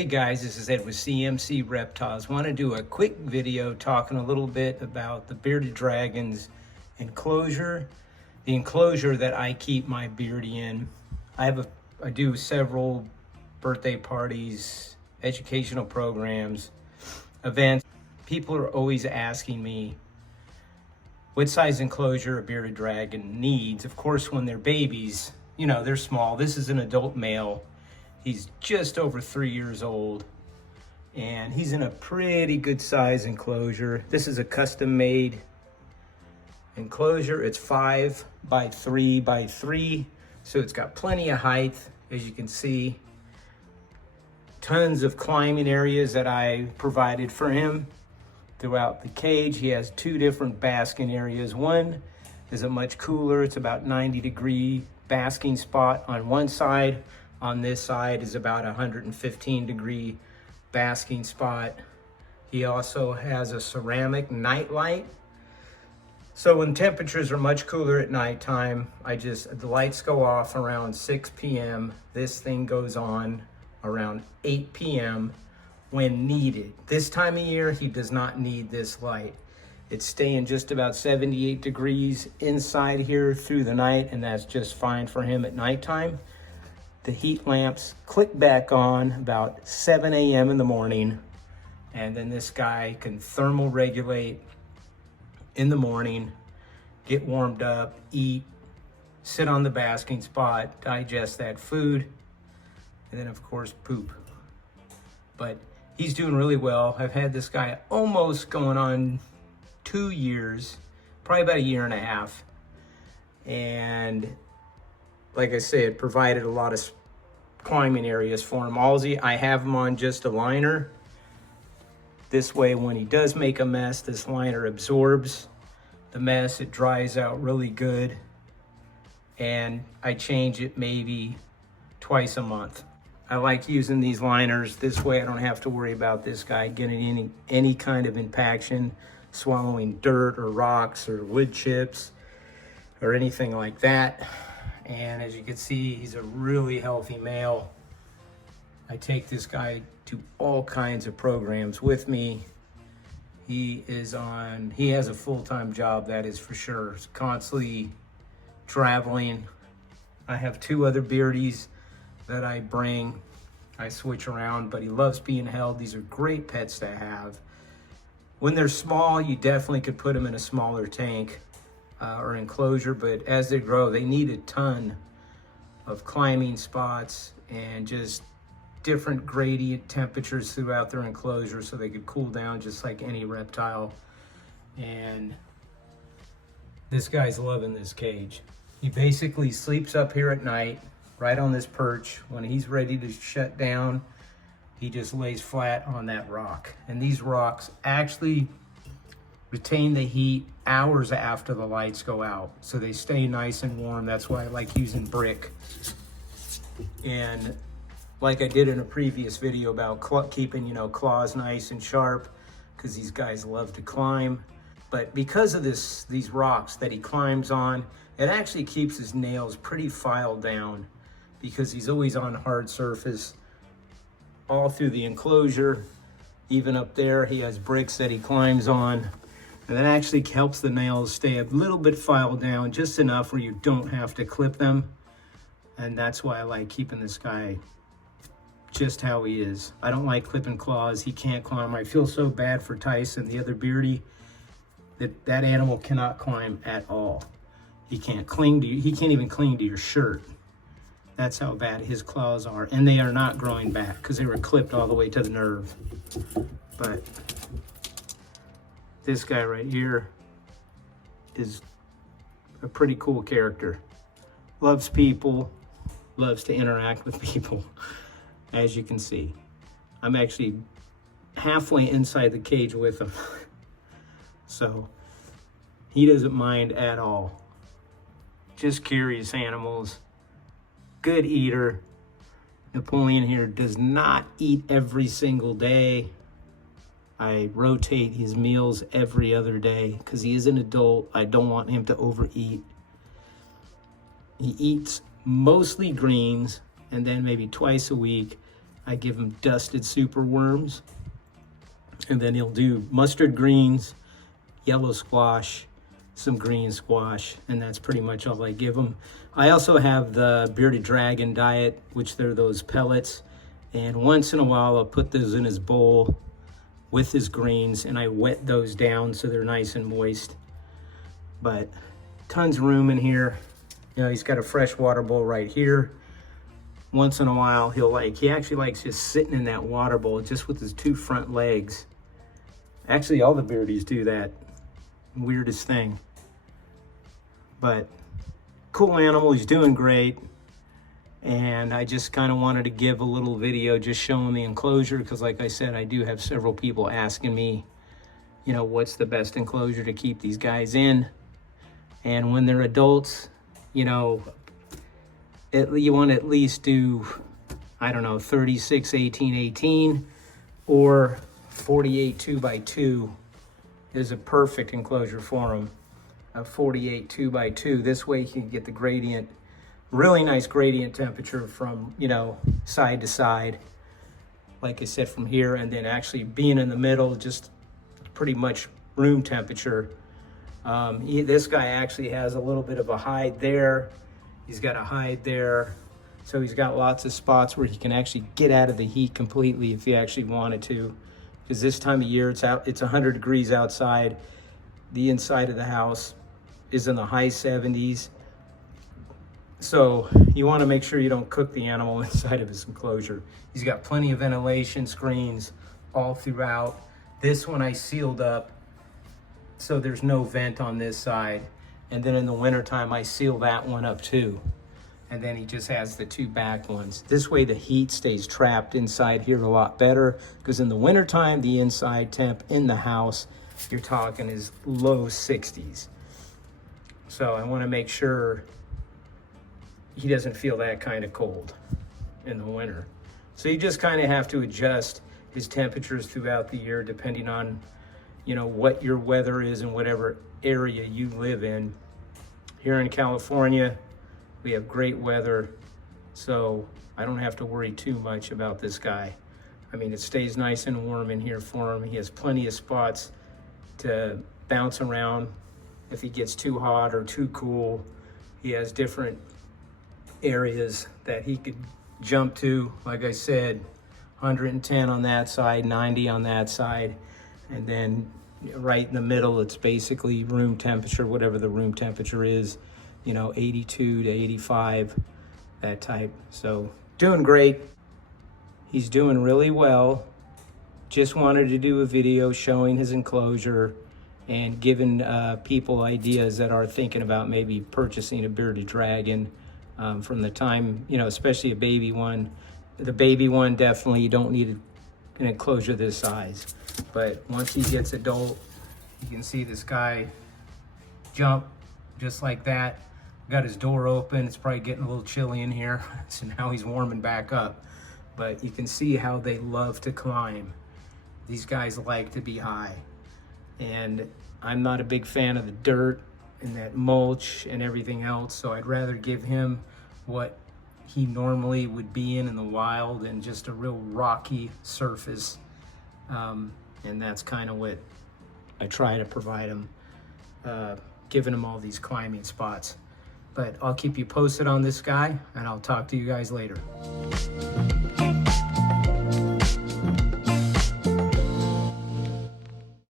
Hey guys, this is Ed with CMC Reptiles. Want to do a quick video talking a little bit about the bearded dragon's enclosure, the enclosure that I keep my beardy in. I do several birthday parties, educational programs, events. People are always asking me what size enclosure a bearded dragon needs. Of course, when they're babies, you know, they're small. This is an adult male. He's just over 3 years old, and he's in a pretty good size enclosure. This is a custom made enclosure. It's 5 by 3 by 3, so it's got plenty of height, as you can see. Tons of climbing areas that I provided for him throughout the cage. He has 2 different basking areas. One is a much cooler, it's about 90-degree basking spot on one side. On this side is about 115-degree basking spot. He also has a ceramic night light. So when temperatures are much cooler at nighttime, the lights go off around 6 p.m. This thing goes on around 8 p.m. when needed. This time of year, he does not need this light. It's staying just about 78 degrees inside here through the night, and that's just fine for him at nighttime. The heat lamps click back on about 7 a.m. in the morning, and then this guy can thermal regulate in the morning, get warmed up, eat, sit on the basking spot, digest that food, and then of course poop. But he's doing really well. I've had this guy almost going on 2 years, probably about 1.5 years, and like I say, it provided a lot of climbing areas for him. I have him on just a liner. This way, when he does make a mess, this liner absorbs the mess. It dries out really good. And I change it maybe twice a month. I like using these liners. This way I don't have to worry about this guy getting any kind of impaction, swallowing dirt or rocks or wood chips or anything like that. And as you can see, he's a really healthy male. I take this guy to all kinds of programs with me. He has a full-time job, that is for sure. He's constantly traveling. I have 2 other beardies that I bring. I switch around, but he loves being held. These are great pets to have. When they're small, you definitely could put them in a smaller tank or enclosure, but as they grow, they need a ton of climbing spots and just different gradient temperatures throughout their enclosure so they could cool down just like any reptile. And this guy's loving this cage. He basically sleeps up here at night, right on this perch. When he's ready to shut down, he just lays flat on that rock. And these rocks actually retain the heat hours after the lights go out, so they stay nice and warm. That's why I like using brick. And like I did in a previous video about keeping, claws nice and sharp, because these guys love to climb. But because of these rocks that he climbs on, it actually keeps his nails pretty filed down, because he's always on hard surface all through the enclosure. Even up there, he has bricks that he climbs on. And that actually helps the nails stay a little bit filed down, just enough where you don't have to clip them. And that's why I like keeping this guy just how he is. I don't like clipping claws. He can't climb. I feel so bad for Tyson, the other beardy, that animal cannot climb at all. He can't cling to you. He can't even cling to your shirt. That's how bad his claws are. And they are not growing back because they were clipped all the way to the nerve. But this guy right here is a pretty cool character. Loves people, loves to interact with people, as you can see. I'm actually halfway inside the cage with him. So he doesn't mind at all. Just curious animals, good eater. Napoleon here does not eat every single day. I rotate his meals every other day because he is an adult. I don't want him to overeat. He eats mostly greens, and then maybe twice a week I give him dusted super worms, and then he'll do mustard greens, yellow squash, some green squash, and that's pretty much all I give him. I also have the bearded dragon diet, which they're those pellets, and once in a while I'll put those in his bowl with his greens, and I wet those down so they're nice and moist. But tons of room in here. You know, he's got a fresh water bowl right here. Once in a while he actually likes just sitting in that water bowl just with his two front legs. Actually, all the beardies do that. Weirdest thing. But cool animal, he's doing great. And I just kind of wanted to give a little video just showing the enclosure, because like I said, I do have several people asking me, you know, what's the best enclosure to keep these guys in. And when they're adults, you know, you want to at least do, I don't know, 36, 18, 18, or 48 2x2 is a perfect enclosure for them. A 48 2x2. This way you can get the gradient, really nice gradient temperature from, you know, side to side. Like I said, from here, and then actually being in the middle, just pretty much room temperature. This guy actually has a little bit of a hide there. He's got a hide there. So he's got lots of spots where he can actually get out of the heat completely if he actually wanted to. Because this time of year, it's 100 degrees outside. The inside of the house is in the high 70s. So you want to make sure you don't cook the animal inside of his enclosure. He's got plenty of ventilation screens all throughout. This one I sealed up, so there's no vent on this side. And then in the wintertime, I seal that one up too. And then he just has the two back ones. This way the heat stays trapped inside here a lot better, because in the wintertime, the inside temp in the house, you're talking is low 60s. So I want to make sure he doesn't feel that kind of cold in the winter. So you just kind of have to adjust his temperatures throughout the year depending on, you know, what your weather is in whatever area you live in. Here in California, we have great weather, so I don't have to worry too much about this guy. I mean, it stays nice and warm in here for him. He has plenty of spots to bounce around if he gets too hot or too cool. He has different areas that he could jump to. Like I said, 110 on that side, 90 on that side, and then right in the middle, it's basically room temperature, whatever the room temperature is, you know, 82 to 85, that type. So doing great. He's doing really well. Just wanted to do a video showing his enclosure and giving people ideas that are thinking about maybe purchasing a bearded dragon from the time, you know, especially a baby one. The baby one, definitely you don't need an enclosure this size. But once he gets adult, you can see this guy jump just like that. Got his door open. It's probably getting a little chilly in here. So now he's warming back up. But you can see how they love to climb. These guys like to be high. And I'm not a big fan of the dirt and that mulch and everything else. So I'd rather give him what he normally would be in the wild, and just a real rocky surface. And that's kind of what I try to provide him, giving him all these climbing spots. But I'll keep you posted on this guy, and I'll talk to you guys later.